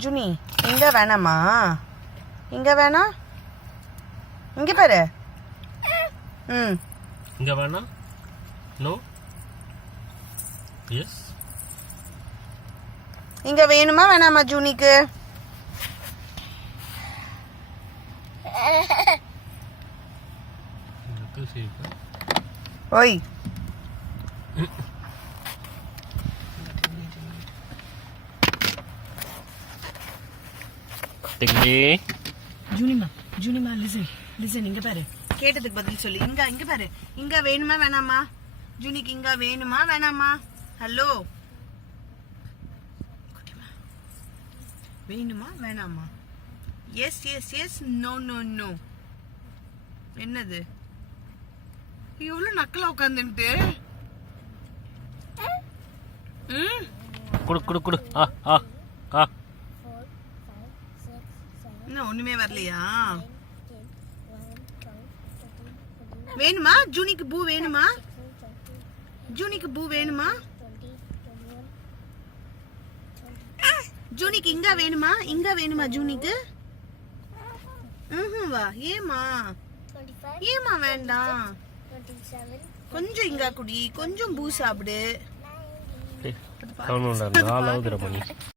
ஜுனி இங்க வேணாமா? இங்க வேணாம், இங்க பாரு. இங்க வேணாம். நோ. எஸ். இங்க வேணுமா வேணாமா ஜூனிக்கு? ஓய் ஜூனிமா லிசன் இங்க பாரு. கேட்டதுக்கு பதில் சொல்லு. இங்க பாரு. இங்க வேணுமா வேணாமா ஜூனிக்கு? இங்க வேணுமா வேணாமா? ஹலோ, வேணுமா வேணாமா? Yes yes yes, no no no. என்னது எவ்வளவு நக்கலா உட்காந்துட்டு? குடு குடு குடு. என்ன ஒண்ணுமே வரலையா? வேணுமா ஜூனிக்கு? பூ வேணுமா ஜூனிக்கு? பூ வேணுமா ஜூனிக்கு? இங்க வேணுமா? இங்க வேணுமா ஜூனிக்கு? வா. ஏமா வேண்டாம்? கொஞ்சம் இங்க குடி, கொஞ்சம் பூ சாப்பிடு. 4 மணி